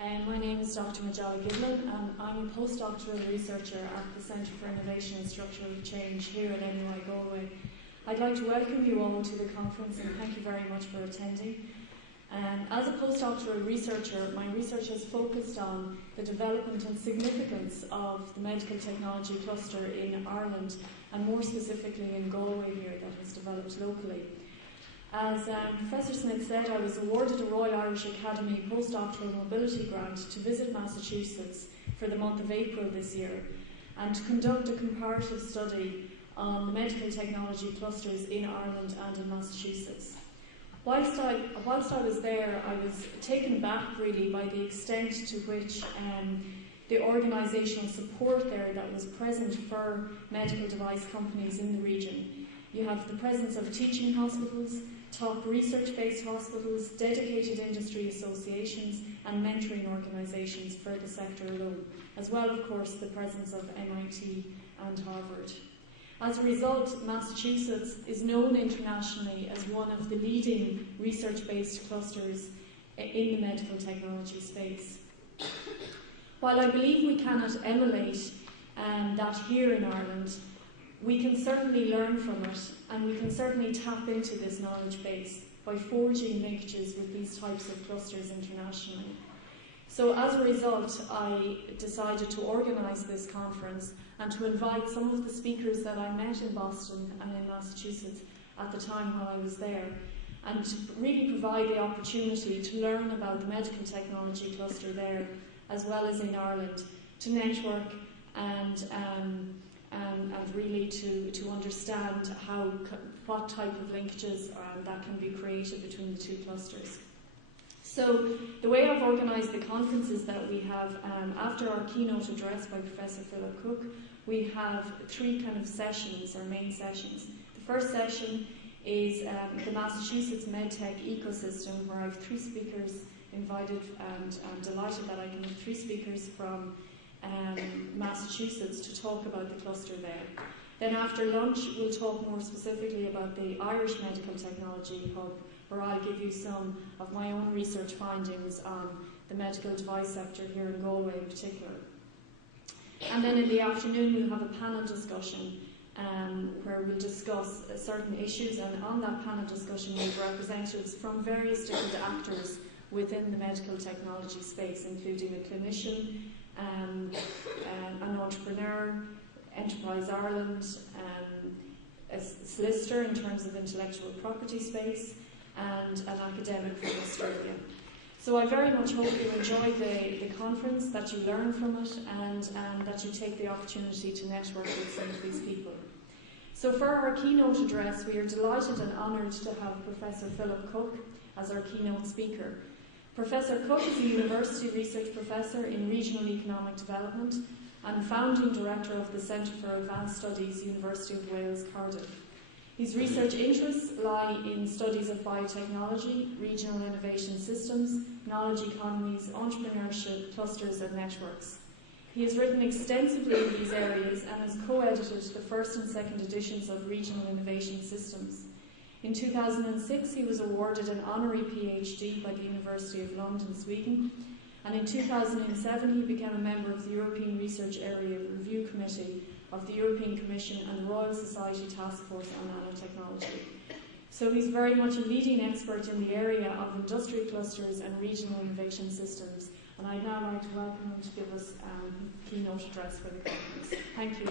My name is Dr. Majella Giblin, and I'm a postdoctoral researcher at the Centre for Innovation and Structural Change here at NUI Galway. I'd like to welcome you all to the conference and thank you very much for attending. As a postdoctoral researcher, my research has focused on the development and significance of the medical technology cluster in Ireland, and more specifically in Galway here, that has developed locally. As Professor Smith said, I was awarded a Royal Irish Academy postdoctoral mobility grant to visit Massachusetts for the month of April this year and to conduct a comparative study on the medical technology clusters in Ireland and in Massachusetts. Whilst I was there, I was taken aback really by the extent to which the organisational support there that was present for medical device companies in the region. You have the presence of teaching hospitals, top research-based hospitals, dedicated industry associations and mentoring organisations for the sector alone, as well, of course, the presence of MIT and Harvard. As a result, Massachusetts is known internationally as one of the leading research-based clusters in the medical technology space. While I believe we cannot emulate that here in Ireland, we can certainly learn from it, and we can certainly tap into this knowledge base by forging linkages with these types of clusters internationally. So as a result, I decided to organise this conference and to invite some of the speakers that I met in Boston and in Massachusetts at the time while I was there, and to really provide the opportunity to learn about the medical technology cluster there, as well as in Ireland, to network and really to understand what type of linkages that can be created between the two clusters. So the way I've organised the conference is that we have, after our keynote address by Professor Philip Cook, we have three kind of sessions, or main sessions. The first session is the Massachusetts MedTech ecosystem, where I have three speakers invited, and I'm delighted that I can have three speakers from Massachusetts to talk about the cluster there. Then after lunch, we'll talk more specifically about the Irish Medical Technology Hub, where I'll give you some of my own research findings on the medical device sector here in Galway in particular. And then in the afternoon, we'll have a panel discussion where we'll discuss certain issues, and on that panel discussion, we have representatives from various different actors within the medical technology space, including a clinician, an entrepreneur, Enterprise Ireland, a solicitor in terms of intellectual property space, and an academic from Australia. So I very much hope you enjoy the conference, that you learn from it, and that you take the opportunity to network with some of these people. So for our keynote address, we are delighted and honoured to have Professor Philip Cook as our keynote speaker. Professor Cook is a university research professor in regional economic development and founding director of the Centre for Advanced Studies, University of Wales, Cardiff. His research interests lie in studies of biotechnology, regional innovation systems, knowledge economies, entrepreneurship, clusters and networks. He has written extensively in these areas and has co-edited the first and second editions of Regional Innovation Systems. In 2006, he was awarded an honorary PhD by the University of London, Sweden, and in 2007 he became a member of the European Research Area Review Committee of the European Commission and the Royal Society Task Force on Nanotechnology. So he's very much a leading expert in the area of industry clusters and regional innovation systems, and I'd now like to welcome him to give us a keynote address for the conference. Thank you.